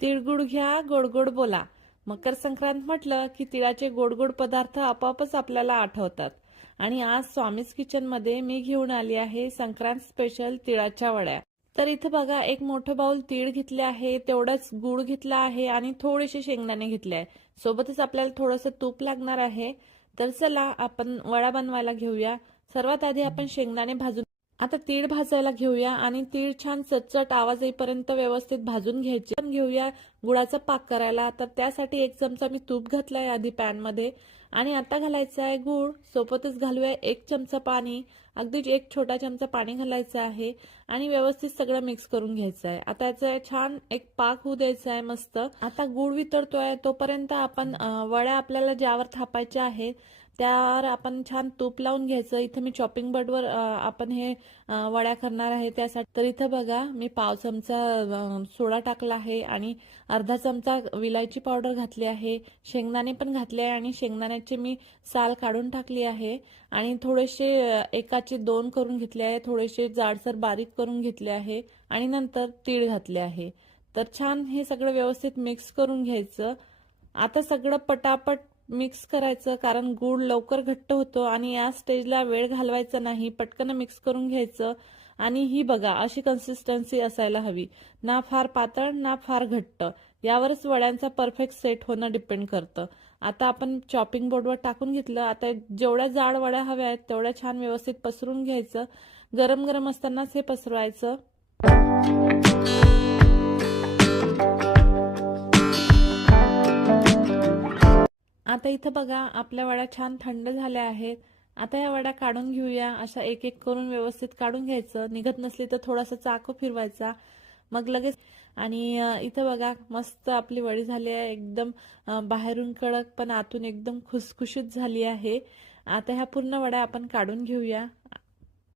तिळगुळ घ्या गोड गोड बोला. मकर संक्रांत म्हटलं की तिळाचे गोड गोड पदार्थ आपोआपच आपल्याला आठवतात. आणि आज स्वामीज किचन मध्ये मी घेऊन आली आहे संक्रांत स्पेशल तिळाच्या वड्या. तर इथं बघा एक मोठं बाउल तीळ घेतले आहे, तेवढंच गूळ घेतला आहे आणि थोडेसे शेंगदाणे घेतले आहे. सोबतच आपल्याला थोडंसं तूप लागणार आहे. तर चला आपण वडा बनवायला घेऊया. सर्वात आधी आपण शेंगदाणे भाजून आता तीळ भाजायला घेऊया आणि तीळ छान चटचट आवाज येईपर्यंत व्यवस्थित भाजून घ्यायचे. आपण घेऊया गुळाचा पाक करायला. तर त्यासाठी 1 चमचा मी तूप घातलाय आधी पॅन मध्ये आणि आता घालायचा आहे गूळ. सोबतच घालूया 1 चमचा पाणी, अगदी 1 छोटा चमचा पाणी घालायचं आहे आणि व्यवस्थित सगळं मिक्स करून घ्यायचं आहे. आता याचा छान एक पाक होऊ द्यायचा आहे मस्त. आता गूळ वितळतोय तोपर्यंत आपण वड्या आपल्याला ज्यावर थापायच्या आहेत त्यावर आपण छान तूप लावून घ्यायचं. इथं मी चॉपिंग बोर्डवर आपण हे वड्या करणार आहे त्यासाठी. तर इथं बघा मी पाव चमचा सोडा टाकला आहे आणि अर्धा चमचा विलायची पावडर घातली आहे. शेंगदाणे पण घातले आहे आणि शेंगदाण्याची मी साल काढून टाकली आहे आणि थोडेसे एकाचे 2 करून घेतले आहे, थोडेसे जाडसर बारीक करून घेतले आहे आणि नंतर तीळ घातले आहे. तर छान हे सगळं व्यवस्थित मिक्स करून घ्यायचं. आता सगळं पटापट मिक्स करायचं कारण गूळ लवकर घट्ट होतो आणि या स्टेजला वेळ घालवायचा नाही, पटकन मिक्स करून घ्यायचं. आणि ही बघा अशी कन्सिस्टन्सी असायला हवी, ना फार पातळ ना फार घट्ट. यावरच वड्यांचा परफेक्ट सेट होणं डिपेंड करतं. आता आपण चॉपिंग बोर्डवर टाकून घेतलं. आता जेवढ्या जाड वड्या हव्या आहेत तेवढ्या छान व्यवस्थित पसरून घ्यायचं. गरम गरम असतानाच हे पसरवायचं. आता इथं बघा आपल्या वड्या छान थंड झाल्या आहेत. आता या वड्या काढून घेऊया. अशा एक एक करून व्यवस्थित काढून घ्यायचं. निघत नसली तर थोडासा चाकू फिरवायचा, मग लगेच. आणि इथं बघा मस्त आपली वडी झाली आहे. एकदम बाहेरून कडक पण आतून एकदम खुसखुशीत झाली आहे. आता ह्या पूर्ण वड्या आपण काढून घेऊया.